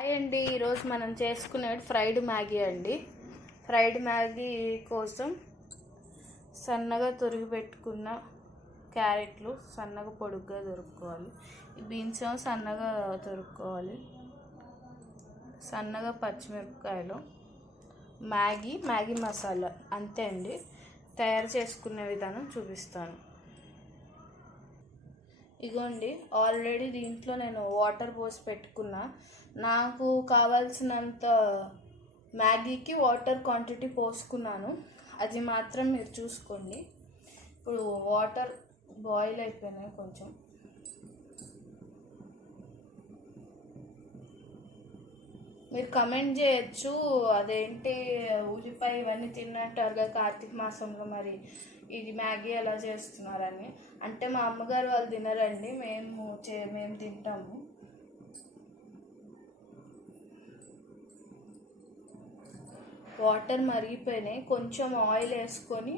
Hi అండి. ఈరోజు మనం చేసుకునేది ఫ్రైడ్ మ్యాగీ అండి. ఫ్రైడ్ మ్యాగీ కోసం సన్నగా తురిగి పెట్టుకున్న క్యారెట్లు సన్నగా పొడుగ్గా తురుక్కోవాలి. బీన్స్ సన్నగా తురుక్కోవాలి. సన్నగా పచ్చిమిరపకాయలు, మ్యాగీ మసాలా అంతే అండి. తయారు చేసుకునే విధానం చూపిస్తాను. ఇగోండి, ఆల్రెడీ దీంట్లో నేను వాటర్ పోసి పెట్టుకున్నా. నాకు కావాల్సినంత మ్యాగీకి వాటర్ క్వాంటిటీ పోసుకున్నాను. అది మాత్రం మీరు చూసుకోండి. ఇప్పుడు వాటర్ బాయిల్ అయిపోయినాయి. కొంచెం మీరు కమెంట్ చేయొచ్చు, అదేంటి ఉల్లిపాయ ఇవన్నీ తిన్నట్టారు కదా కార్తీక మాసంలో, మరి ఇది మ్యాగీ ఎలా చేస్తున్నారని. అంటే మా అమ్మగారు వాళ్ళు తినరండి, మేము తింటాము. వాటర్ మరిగిపోయినాయి. కొంచెం ఆయిల్ వేసుకొని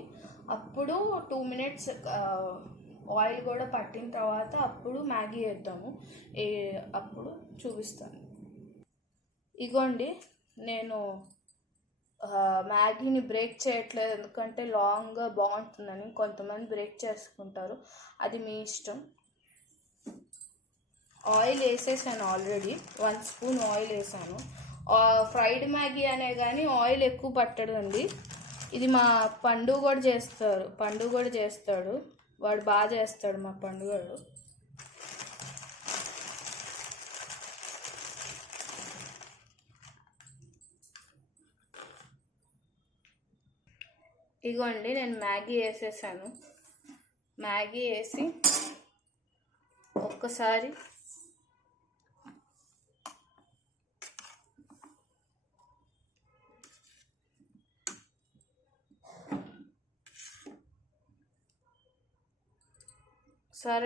అప్పుడు 2 minutes ఆయిల్ కూడా పట్టిన తర్వాత అప్పుడు మ్యాగీ వేద్దాము. అప్పుడు చూపిస్తాను. ఇగోండి, నేను మ్యాగీని బ్రేక్ చేయట్లేదు, ఎందుకంటే లాంగ్గా బాగుంటుందని. కొంతమంది బ్రేక్ చేసుకుంటారు, అది మీ ఇష్టం. ఆయిల్ వేసేసాను ఆల్రెడీ. 1 spoon ఆయిల్ వేసాను. ఫ్రైడ్ మ్యాగీ అనే కానీ ఆయిల్ ఎక్కువ పట్టడండి. ఇది మా పండు కూడా చేస్తాడు. వాడు బాగా చేస్తాడు మా పండుగడు. ఇగోండి, నేను మ్యాగీ వేసేసాను. మ్యాగీ వేసి ఒక్కసారి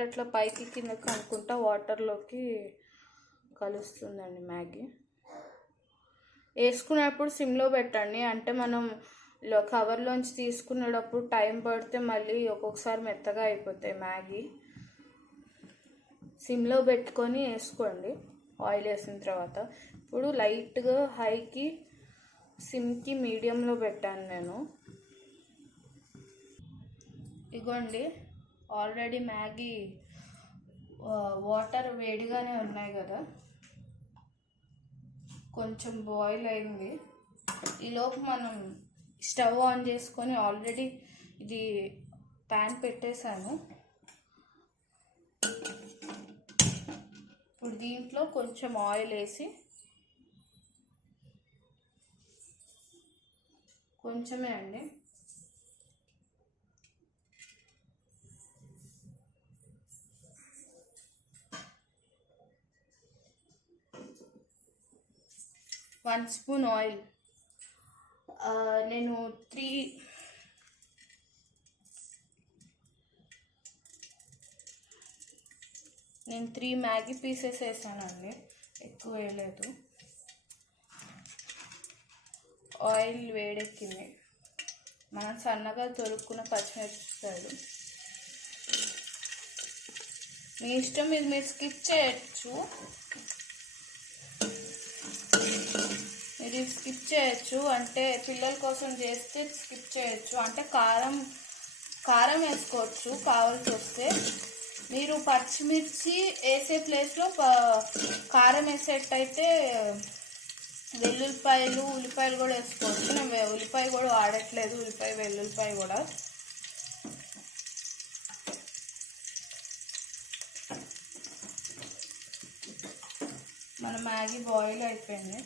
అట్లా పైకి కిందకి అనుకుంటా వాటర్లోకి కలుస్తుందండి మ్యాగీ. వేసుకున్నప్పుడు సిమ్లో పెట్టండి, అంటే మనం కవర్లోంచి తీసుకునేటప్పుడు టైం పడితే మళ్ళీ ఒక్కొక్కసారి మెత్తగా అయిపోతాయి మ్యాగీ. సిమ్లో పెట్టుకొని వేసుకోండి ఆయిల్ వేసిన తర్వాత. ఇప్పుడు లైట్గా హైకి, సిమ్కి, మీడియంలో పెట్టాను నేను. ఇగోండి, ఆల్రెడీ మ్యాగీ వాటర్ వేడిగానే ఉన్నాయి కదా, కొంచెం బాయిల్ అయింది. ఈలోపు మనం స్టవ్ ఆన్ చేసుకొని ఆల్రెడీ ఇది ప్యాన్ పెట్టేశాను. ఇప్పుడు దీంట్లో కొంచెం ఆయిల్ వేసి, కొంచెమే అండి, వన్ స్పూన్ ఆయిల్. నేను 3 మ్యాగీ పీసెస్ వేసానండి, ఎక్కువ వేయలేదు. ఆయిల్ వేడెక్కింది. మనం సన్నగా తొరుక్కున్న పచ్చిమిరపకాయలు మీ ఇష్టం, మీరు స్కిప్ చేయొచ్చు. మీరు స్కిప్ చేయొచ్చు, అంటే పిల్లల కోసం చేస్తే స్కిప్ చేయొచ్చు. అంటే కారం వేసుకోవచ్చు కావాల్సి వస్తే. మీరు పచ్చిమిర్చి వేసే ప్లేస్లో కారం వేసేటైతే ఉల్లిపాయలు కూడా వేసుకోవచ్చు. నేను ఉల్లిపాయ కూడా వాడట్లేదు, వెల్లుల్లిపాయ కూడా. మన మ్యాగీ బాయిల్ అయిపోయింది.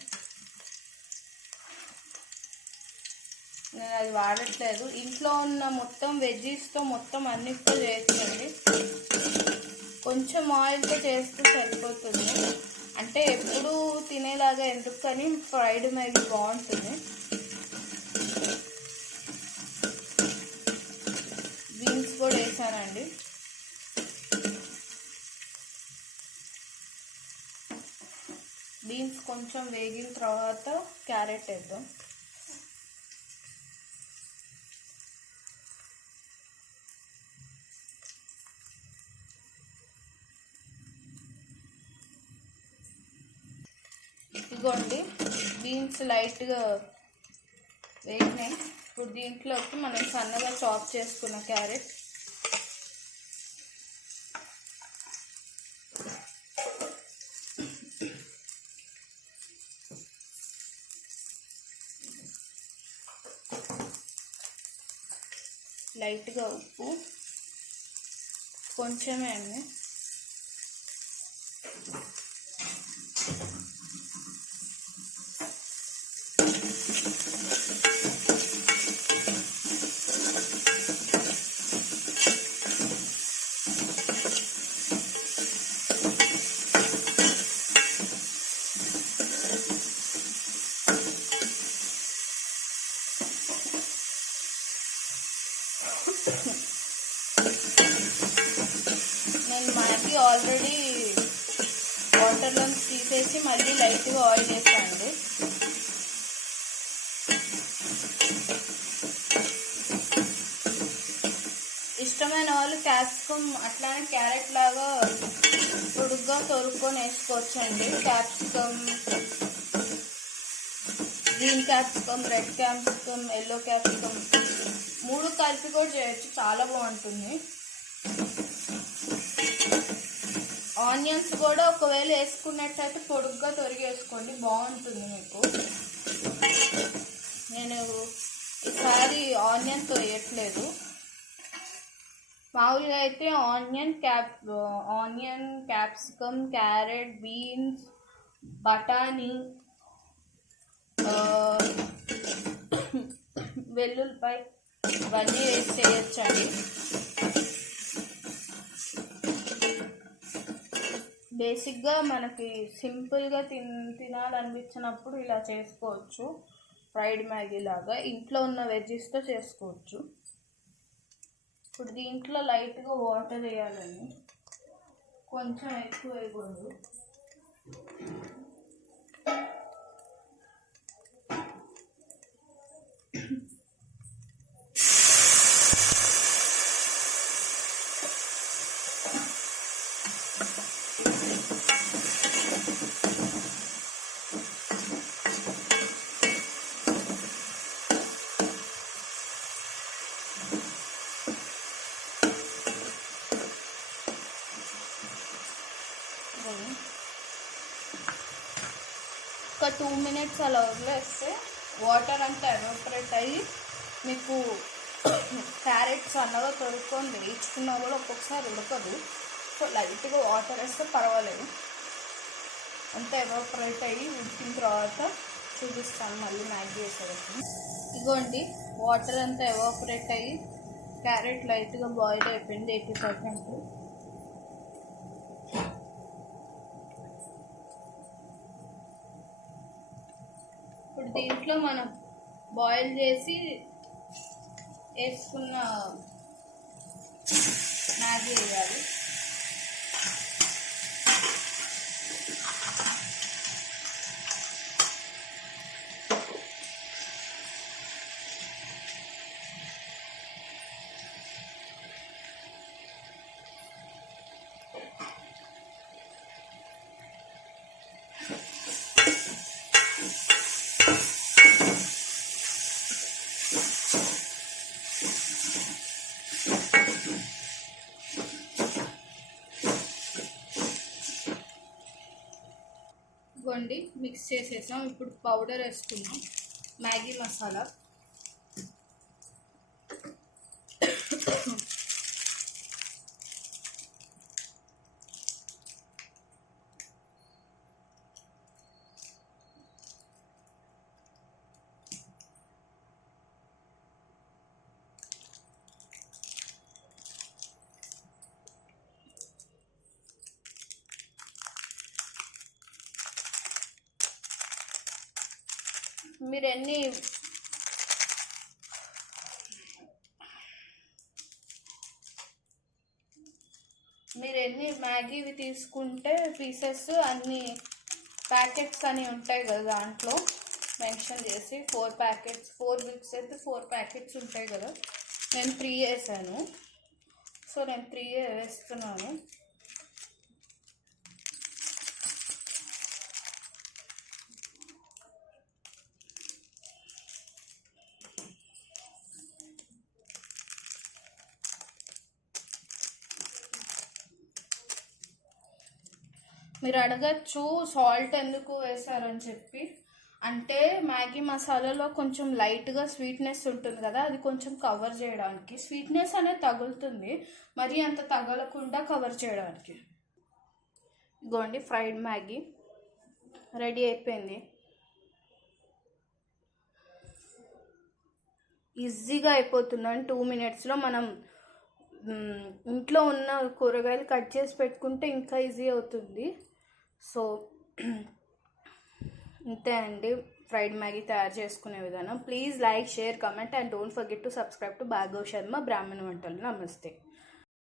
నేను అది వాడట్లేదు. ఇంట్లో ఉన్న మొత్తం వెజ్జీస్తో మొత్తం అన్నిటితో చేయొచ్చండి. కొంచెం ఆయిల్తో చేస్తే సరిపోతుంది. అంటే ఎప్పుడు తినేలాగా ఎందుకు కానీ ఫ్రైడ్ మ్యాగీ బాగుంటుంది. బీన్స్ కూడా వేసానండి. బీన్స్ కొంచెం వేగిన తర్వాత క్యారెట్ వేద్దాం. ఇదిగోండి బీన్స్ లైట్గా వేగినాయి. ఇప్పుడు దీంట్లోకి మనం సన్నగా చాప్ చేసుకున్న క్యారెట్, లైట్గా ఉప్పు కొంచెమే అండి, నేను మ్యాగీ ఆల్రెడీ వాటర్లో తీసేసి మళ్ళీ లైట్గా ఆయిల్ వేసానండి. ఇష్టమైన వాళ్ళు క్యాప్సికమ్ అట్లానే క్యారెట్ లాగా పొడుగ్గా తొరుక్కొని వేసుకోవచ్చండి. Capsicum, green capsicum, red capsicum, yellow capsicum 3 కలిపి కూడా చేయొచ్చు, చాలా బాగుంటుంది. ఆనియన్స్ కూడా ఒకవేళ వేసుకున్నట్టయితే పొడుగ్గా తొరిగి వేసుకోండి, బాగుంటుంది మీకు. నేను ఈసారి ఆనియన్తో వేయట్లేదు. మామూలుగా అయితే ఆనియన్, క్యాప్సికమ్, క్యారెట్, బీన్స్, బఠానీ, వెల్లుల్లిపాయ ఇవన్నీ వేసి చేయొచ్చండి. బేసిక్గా మనకి సింపుల్గా తినాలనిపించినప్పుడు ఇలా చేసుకోవచ్చు. ఫ్రైడ్ మ్యాగీ లాగా ఇంట్లో ఉన్న వెజ్జెస్తో చేసుకోవచ్చు. ఇప్పుడు దీంట్లో లైట్గా వాటర్ వేయాలండి, కొంచెం ఎక్కువ వేయకూడదు. ఒక 2 minutes అలా వదిలేస్తే వాటర్ అంతా ఎవాపరేట్ అయ్యి మీకు క్యారెట్ సన్నగా తొరుక్కొని వేయించుకున్నా కూడా ఒక్కొక్కసారి ఉడకదు. సో లైట్గా వాటర్ వేస్తే పర్వాలేదు. అంతా ఎవాపరేట్ అయ్యి ఉడికిన తర్వాత చూపిస్తాను మళ్ళీ మ్యాగీ వేసేటప్పుడు. ఇదిగోండి వాటర్ అంతా ఎవాపరేట్ అయ్యి క్యారెట్ లైట్గా బాయిల్ అయిపోయింది 80%. ఇప్పుడు దీంట్లో మనం బాయిల్ చేసి వేసుకున్న మ్యాగీ వేయాలి. ఇదిగోండి మిక్స్ చేసేసాం. ఇప్పుడు పౌడర్ వేసుకున్నాం, మ్యాగీ మసాలా. మీరు ఎన్ని మ్యాగీవి తీసుకుంటే పీసెస్ అన్ని ప్యాకెట్స్ అని ఉంటాయి కదా, దాంట్లో మెన్షన్ చేసి 4 ప్యాకెట్స్, 4 బిగ్స్ అయితే 4 ప్యాకెట్స్ ఉంటాయి కదా. నేను 3 వేసాను, సో నేను 3 వేస్తున్నాను. మీరు అడగచ్చు సాల్ట్ ఎందుకు వేసారని చెప్పి. అంటే మ్యాగీ మసాలాలో కొంచెం లైట్గా స్వీట్నెస్ ఉంటుంది కదా, అది కొంచెం కవర్ చేయడానికి. స్వీట్నెస్ అనేది తగులుతుంది, మరి అంత తగలకుండా కవర్ చేయడానికి. ఇగోండి ఫ్రైడ్ మ్యాగీ రెడీ అయిపోయింది. ఈజీగా అయిపోతుందండి. 2 minutesలో మనం ఇంట్లో ఉన్న కూరగాయలు కట్ చేసి పెట్టుకుంటే ఇంకా ఈజీ అవుతుంది. సో ఇంతే అండి ఫ్రైడ్ మ్యాగీ తయారు చేసుకునే విధానం. Please like, share, comment and don't forget to subscribe to Bhargav Sharma బ్రాహ్మణ వంటలు. నమస్తే.